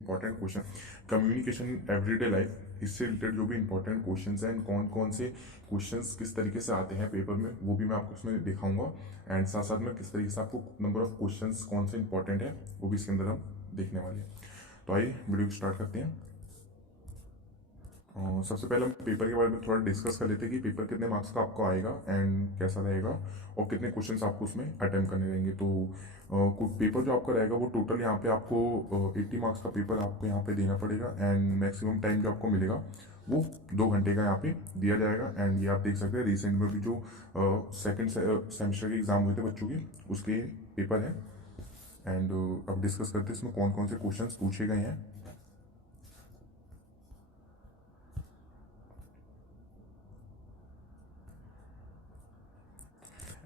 Important question communication in everyday life, इससे related जो भी इंपॉर्टेंट क्वेश्चंस हैं, कौन कौन से क्वेश्चंस किस तरीके से आते हैं पेपर में, वो भी मैं आपको इसमें दिखाऊंगा। एंड साथ साथ में किस तरीके से आपको नंबर ऑफ क्वेश्चंस कौन से इंपॉर्टेंट है वो भी इसके अंदर हम देखने वाले हैं। तो आइए वीडियो को स्टार्ट करते हैं। सबसे पहले हम पेपर के बारे में थोड़ा डिस्कस कर लेते हैं कि पेपर कितने मार्क्स का आपको आएगा एंड कैसा रहेगा और कितने क्वेश्चंस आपको उसमें अटेम्प्ट करने रहेंगे। तो पेपर जो आपका रहेगा वो टोटल यहाँ पे आपको 80 मार्क्स का पेपर आपको यहाँ पे देना पड़ेगा एंड मैक्सिमम टाइम जो आपको मिलेगा वो 2 घंटे का यहाँ पे दिया जाएगा। एंड ये आप देख सकते हैं रिसेंट में भी जो सेकेंड सेमेस्टर के एग्जाम हुए थे बच्चों के, उसके पेपर है। एंड अब डिस्कस करते हैं इसमें कौन कौन से क्वेश्चंस पूछे गए हैं।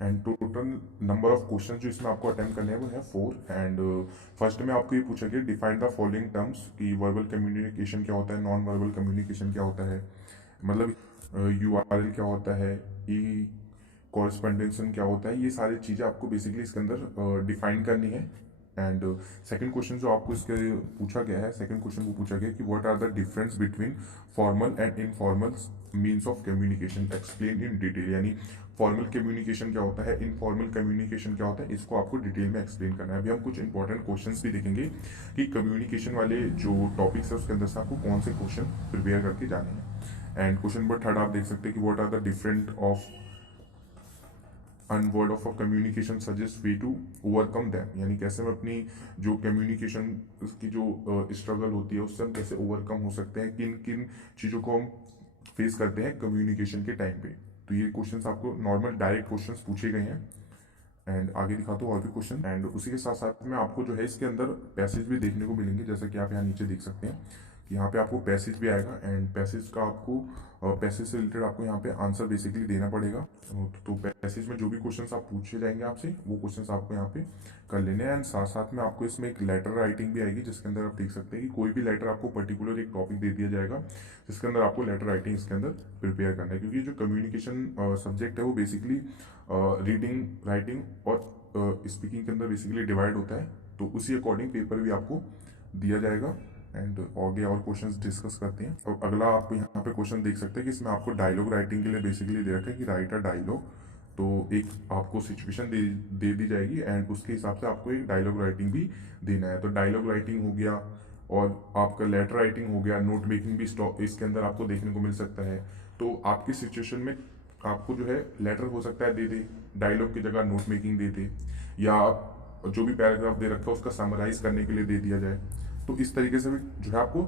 And total number of question जो इसमें आपको अटेम्प्ट करने हैं वो है 4। एंड फर्स्ट में आपको ये पूछा गया डिफाइन द फॉलोइंग टर्म्स कि वर्बल कम्युनिकेशन क्या होता है, नॉन वर्बल कम्युनिकेशन क्या होता है, मतलब यूआरएल क्या होता है, ई कॉरेस्पॉन्डेंसन क्या होता है, ये सारी चीज़ें आपको बेसिकली इसके अंदर डिफाइन करनी है। एंड सेकंड क्वेश्चन जो आपको इसके पूछा गया है, सेकंड क्वेश्चन वो पूछा गया कि what are the difference between formal and informal means of communication explain in detail, यानी फॉर्मल कम्युनिकेशन क्या होता है, इनफॉर्मल कम्युनिकेशन क्या होता है, इसको आपको डिटेल में एक्सप्लेन करना है। अभी हम कुछ इंपॉर्टेंट क्वेश्चंस भी देखेंगे कि कम्युनिकेशन वाले जो टॉपिक्स है उसके अंदर से आपको कौन से क्वेश्चन प्रिपेयर करके जाने हैं। एंड क्वेश्चन नंबर थर्ड आप देख सकते हैं कि what are the different of onward of a communication suggest way to overcome them, यानी कैसे हम अपनी जो कम्युनिकेशन की जो स्ट्रगल होती है उससे हम कैसे ओवरकम हो सकते हैं, किन किन चीज़ों को हम फेस करते हैं कम्युनिकेशन के टाइम पे। तो ये क्वेश्चंस आपको नॉर्मल डायरेक्ट क्वेश्चंस पूछे गए हैं। एंड आगे दिखाता हूँ और भी क्वेश्चन। एंड उसी के साथ साथ में आपको जो है इसके अंदर पैसेज भी देखने को मिलेंगे, जैसा कि आप यहाँ नीचे देख सकते हैं कि यहाँ पे आपको पैसेज भी आएगा। एंड पैसेज का आपको पैसेज से रिलेटेड आपको यहाँ पे आंसर बेसिकली देना पड़ेगा। तो पैसेज में जो भी क्वेश्चंस आप पूछे जाएंगे आपसे वो क्वेश्चंस आपको यहाँ पे कर लेने हैं। एंड साथ साथ में आपको इसमें एक लेटर राइटिंग भी आएगी, जिसके अंदर आप देख सकते हैं कि कोई भी लेटर आपको पर्टिकुलर एक टॉपिक दे दिया जाएगा जिसके अंदर आपको लेटर राइटिंग इसके अंदर प्रिपेयर करना है, क्योंकि जो कम्युनिकेशन सब्जेक्ट है वो बेसिकली रीडिंग राइटिंग और स्पीकिंग के अंदर बेसिकली डिवाइड होता है। तो उसी अकॉर्डिंग पेपर भी आपको दिया जाएगा। एंड आगे और क्वेश्चंस डिस्कस करते हैं। और अगला आप यहाँ पे क्वेश्चन देख सकते हैं कि इसमें आपको डायलॉग राइटिंग के लिए बेसिकली दे रखा है कि राइट अ डायलॉग। तो एक आपको सिचुएशन दे दी जाएगी एंड उसके हिसाब से आपको एक डायलॉग राइटिंग भी देना है। तो डायलॉग राइटिंग हो गया और आपका लेटर राइटिंग हो गया, नोट मेकिंग भी इसके अंदर आपको देखने को मिल सकता है। तो आपकी सिचुएशन में आपको जो है लेटर हो सकता है दे दे, डायलॉग की जगह नोट मेकिंग दे दे, या आप जो भी पैराग्राफ दे रखा है उसका समराइज करने के लिए दे दिया जाए। तो इस तरीके से भी जो है आपको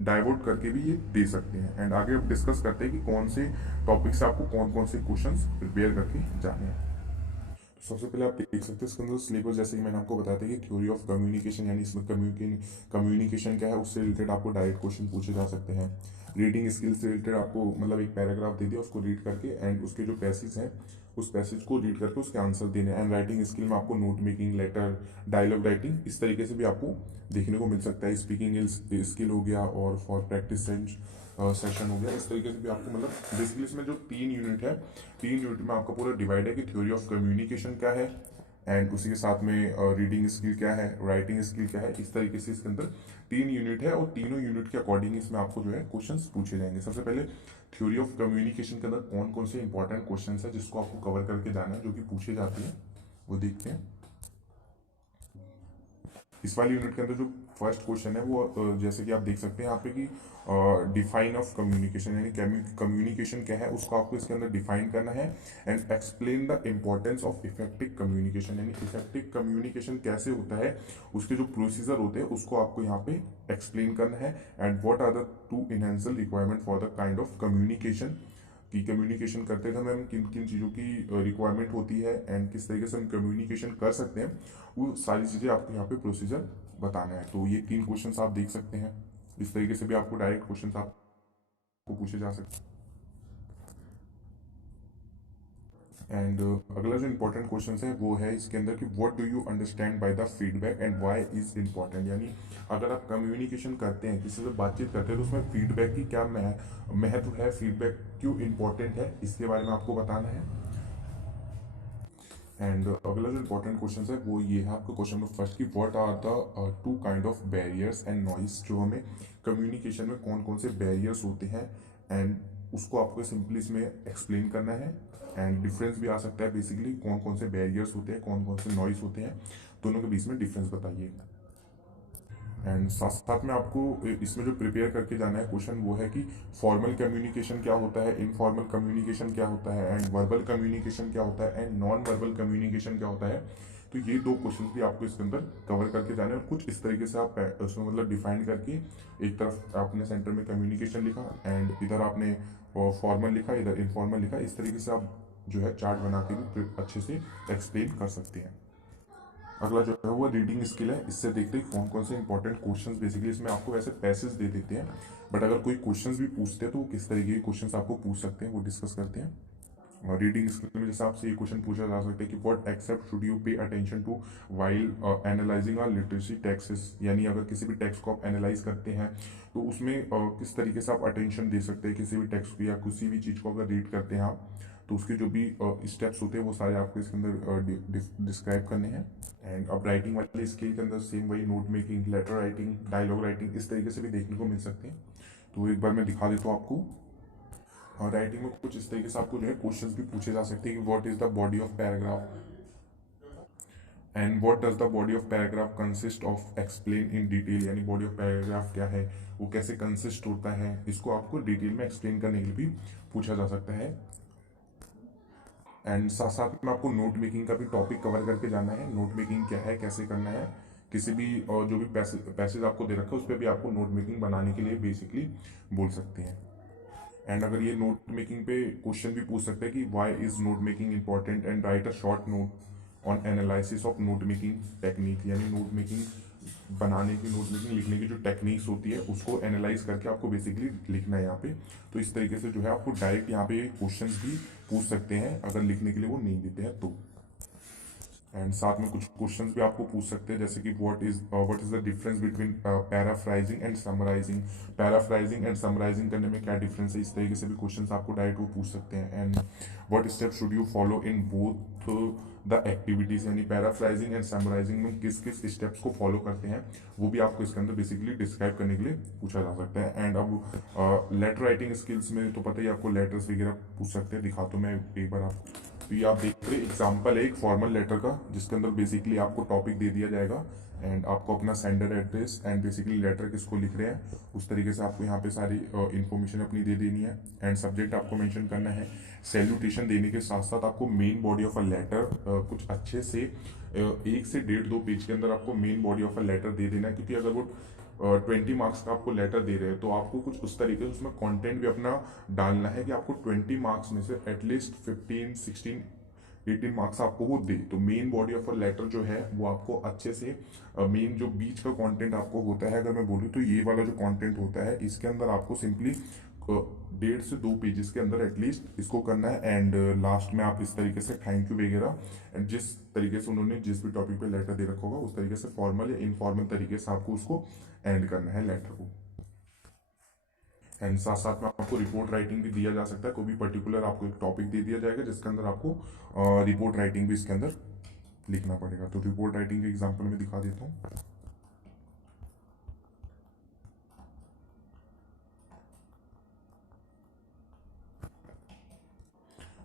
डाइवर्ट करके भी ये दे सकते हैं। एंड आगे अब डिस्कस करते हैं कि कौन से टॉपिक से आपको कौन कौन से क्वेश्चंस प्रिपेयर करके जाने हैं। सबसे पहले आप देख सकते हैं इसके अंदर सिलेबस, जैसे कि मैंने आपको बताया था कि थ्योरी ऑफ कम्युनिकेशन, यानी इसमें कम्युनिकेशन क्या है उससे रिलेटेड आपको डायरेक्ट क्वेश्चन पूछे जा सकते हैं। रीडिंग स्किल्स से रिलेटेड आपको मतलब एक पैराग्राफ दे दिया, उसको रीड करके एंड उसके जो पैसेज हैं उस पैसेज को रीड करके उसके आंसर देने। एंड राइटिंग स्किल में आपको note making, letter, dialogue writing इस तरीके से भी आपको देखने को मिल सकता है। स्पीकिंग स्किल हो गया और फॉर प्रैक्टिस सेशन हो गया। इस तरीके से भी आपको मतलब बेसिकली इसमें जो 3 यूनिट है, 3 यूनिट में आपका पूरा डिवाइड है कि थ्योरी ऑफ कम्युनिकेशन क्या है एंड उसी के साथ में रीडिंग स्किल क्या है, राइटिंग स्किल क्या है। इस तरीके से इसके अंदर 3 यूनिट है और तीनों यूनिट के अकॉर्डिंग इसमें आपको जो है क्वेश्चंस पूछे जाएंगे। सबसे पहले थ्योरी ऑफ कम्युनिकेशन के अंदर कौन कौन से इंपॉर्टेंट क्वेश्चंस है जिसको आपको कवर करके जाना है, जो कि पूछे जाते हैं, वो देखते हैं। इस वाली यूनिट के अंदर जो फर्स्ट क्वेश्चन है वो जैसे कि आप देख सकते हैं यहाँ पे कि डिफाइन ऑफ कम्युनिकेशन, यानी कम्युनिकेशन क्या है उसको आपको इसके अंदर डिफाइन करना है। And explain the importance of effective communication, यानी इफेक्टिव कम्युनिकेशन कैसे होता है, उसके जो प्रोसीजर होते हैं उसको आपको यहाँ पे एक्सप्लेन करना है। And what are the two essential requirement for the kind of communication, कि कम्युनिकेशन करते समय हम किन किन चीज़ों की रिक्वायरमेंट होती है एंड किस तरीके से हम कम्युनिकेशन कर सकते हैं, वो सारी चीज़ें आपको यहाँ पे प्रोसीजर बताना है। तो ये 3 क्वेश्चंस आप देख सकते हैं। इस तरीके से भी आपको डायरेक्ट क्वेश्चंस आपको पूछे जा सकते हैं। एंड अगला जो इंपॉर्टेंट क्वेश्चन है वो है इसके अंदर कि what do you understand by the feedback and why is important, यानी अगर आप कम्युनिकेशन करते हैं, किसी से बातचीत करते हैं, तो उसमें फीडबैक की क्या महत्व है, फीडबैक क्यों इम्पोर्टेंट है, इसके बारे में आपको बताना है। एंड अगला जो इंपॉर्टेंट क्वेश्चन है वो ये है आपका क्वेश्चन नंबर फर्स्ट, कि what are the two kind of barriers and noise, जो हमें कम्युनिकेशन में कौन कौन से बैरियर्स होते हैं, एंड उसको आपको सिंपली इसमें एक्सप्लेन करना है। एंड डिफरेंस भी आ सकता है, बेसिकली कौन कौन से बैरियर्स होते हैं, कौन कौन से नॉइस होते हैं, दोनों के बीच में डिफरेंस बताइए। एंड साथ साथ में आपको इसमें जो प्रिपेयर करके जाना है क्वेश्चन वो है कि फॉर्मल कम्युनिकेशन क्या होता है, इनफॉर्मल कम्युनिकेशन क्या होता है, एंड वर्बल कम्युनिकेशन क्या होता है, एंड नॉन वर्बल कम्युनिकेशन क्या होता है। तो ये दो क्वेश्चन भी आपको इसके अंदर कवर करके जाने हैं, और कुछ इस तरीके से आप उसमें मतलब डिफाइन करके, एक तरफ आपने सेंटर में कम्युनिकेशन लिखा एंड इधर आपने फॉर्मल लिखा, इधर इनफॉर्मल लिखा, इस तरीके से आप जो है चार्ट बना के भी अच्छे से एक्सप्लेन कर सकते हैं। अगला जो है वो रीडिंग स्किल है। इससे देखते हैं कौन कौन से इंपॉर्टेंट क्वेश्चंस, बेसिकली इसमें आपको वैसे पैसेज दे देते हैं, बट अगर कोई क्वेश्चंस भी पूछते हैं तो वो किस तरीके के क्वेश्चंस आपको पूछ सकते हैं वो डिस्कस करते हैं। और रीडिंग स्किल में जैसे आपसे ये क्वेश्चन पूछा जा सकता है कि what except should you pay attention to while analysing our literacy text, यानी अगर किसी भी टेक्स्ट को आप एनालाइज करते हैं तो उसमें किस तरीके से आप अटेंशन दे सकते हैं किसी भी टेक्स्ट को, या किसी भी चीज़ को अगर रीड करते हैं आप, तो उसके जो भी स्टेप्स होते हैं वो सारे आपको इसके अंदर डिस्क्राइब करने हैं। एंड अब राइटिंग वाली स्किल के अंदर सेम वही note making, letter writing, dialogue writing, इस तरीके से भी देखने को मिल सकते हैं। तो एक बार मैं दिखा देता हूँ आपको। और राइटिंग में कुछ इस तरीके से आपको जो है क्वेश्चंस भी पूछे जा सकते हैं कि what is the body of paragraph, and what does the body of paragraph consist of, explain in detail, यानी बॉडी ऑफ पैराग्राफ क्या है, वो कैसे कंसिस्ट होता है, इसको आपको डिटेल में एक्सप्लेन करने के लिए भी पूछा जा सकता है। एंड साथ साथ में आपको नोट मेकिंग का भी टॉपिक कवर करके जाना है, नोट मेकिंग क्या है, कैसे करना है, किसी भी और जो भी पैसेज आपको दे रखा है उस पर भी आपको नोट मेकिंग बनाने के लिए बेसिकली बोल सकते हैं। एंड अगर ये नोट मेकिंग पे क्वेश्चन भी पूछ सकते हैं कि why is note making important, and right a short note on analysis of note making technique, यानी नोट मेकिंग बनाने की, नोट मेकिंग लिखने की जो टेक्निक्स होती है उसको एनालाइज करके आपको बेसिकली लिखना है यहाँ पे। तो इस तरीके से जो है आपको डायरेक्ट यहाँ पे क्वेश्चंस भी पूछ सकते हैं अगर लिखने के लिए वो नहीं देते हैं तो। एंड साथ में कुछ क्वेश्चंस भी आपको पूछ सकते हैं, जैसे कि what is the difference between paraphrasing and summarising, paraphrasing and summarising करने में क्या डिफरेंस है, इस तरीके से भी क्वेश्चंस आपको डायरेक्ट वो पूछ सकते हैं। And what step should you follow in both the activities, यानी पैराफ्राइजिंग एंड समराइजिंग में किस किस स्टेप्स को फॉलो करते हैं वो भी आपको इसके अंदर बेसिकली डिस्क्राइब करने के लिए पूछा जा सकता है। एंड अब लेटर राइटिंग स्किल्स में तो पता ही आपको लेटर्स वगैरह पूछ सकते हैं, दिखा तो मैं एक बार आपको। तो ये आप देख रहे एग्जाम्पल है एक फॉर्मल लेटर का, जिसके अंदर बेसिकली आपको टॉपिक दे दिया जाएगा एंड आपको अपना sender address and basically letter किसको लिख रहे हैं उस तरीके से आपको यहाँ पे सारी इन्फॉर्मेशन अपनी दे देनी है। एंड सब्जेक्ट आपको मेंशन करना है। सैल्यूटेशन देने के साथ साथ आपको main body of a letter कुछ अच्छे से 1 से 1.5-2 पेज के अंदर आपको main body of a letter दे देना है, क्योंकि अगर वो 20 मार्क्स का आपको लेटर दे रहे हैं तो आपको कुछ उस तरीके से उसमें कंटेंट भी अपना डालना है कि आपको 20 मार्क्स में से एटलीस्ट 15, 16, 18 मार्क्स आपको वो दे। तो main body of a letter जो है वो आपको अच्छे से मेन जो बीच का कंटेंट आपको होता है, अगर मैं बोलूँ तो ये वाला जो कंटेंट होता है इसके अंदर आपको सिंपली 1.5 से 2 पेजेस के अंदर एटलीस्ट इसको करना है। एंड लास्ट में आप इस तरीके से थैंक यू वगैरह, एंड जिस तरीके से उन्होंने जिस भी टॉपिक पे लेटर दे रखा होगा उस तरीके से फॉर्मल या इनफॉर्मल तरीके से आपको उसको एंड करना है लेटर को। एंड साथ साथ में आपको रिपोर्ट राइटिंग भी दिया जा सकता है, कोई भी पर्टिकुलर आपको एक टॉपिक दे दिया जाएगा जिसके अंदर आपको रिपोर्ट राइटिंग भी इसके अंदर लिखना पड़ेगा। तो रिपोर्ट राइटिंग के एग्जाम्पल में दिखा देता हूँ।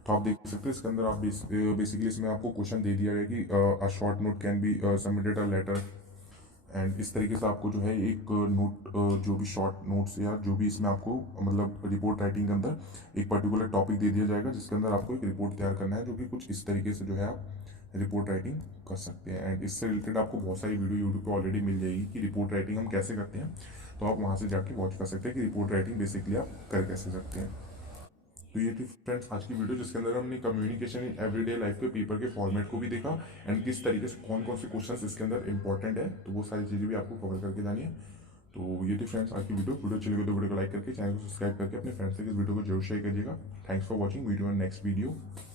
तो आप देख सकते हैं इसके अंदर आप बेसिकली इसमें आपको क्वेश्चन दे दिया गया कि a short note can be submitted a letter, and इस तरीके से आपको जो है एक नोट जो भी शॉर्ट नोट्स या जो भी इसमें आपको मतलब रिपोर्ट राइटिंग के अंदर एक पर्टिकुलर टॉपिक दे दिया जाएगा जिसके अंदर आपको एक रिपोर्ट तैयार करना है, जो कि कुछ इस तरीके से जो है आप रिपोर्ट राइटिंग कर सकते हैं। एंड इससे रिलेटेड आपको बहुत सारी वीडियो यूट्यूब पे ऑलरेडी मिल जाएगी कि रिपोर्ट राइटिंग हम कैसे करते हैं, तो आप वहाँ से जाके वॉच कर सकते हैं कि रिपोर्ट राइटिंग बेसिकली आप कर कैसे सकते हैं। तो ये थी फ्रेंड्स आज की वीडियो, जिसके अंदर हमने कम्युनिकेशन इन एवरीडे लाइफ के पेपर के फॉर्मेट को भी देखा एंड किस तरीके से कौन कौन से क्वेश्चंस इसके अंदर इंपॉर्टेंट है, तो वो सारी चीज़ें भी आपको कवर करके जानी है। तो ये थी फ्रेंड्स आज की वीडियो अच्छी लगी तो वीडियो को लाइक करके चैनल को सब्सक्राइब करके अपने फ्रेंड्स तक इस वीडियो को जरूर शेयर करिएगा। Thanks for watching video and next video.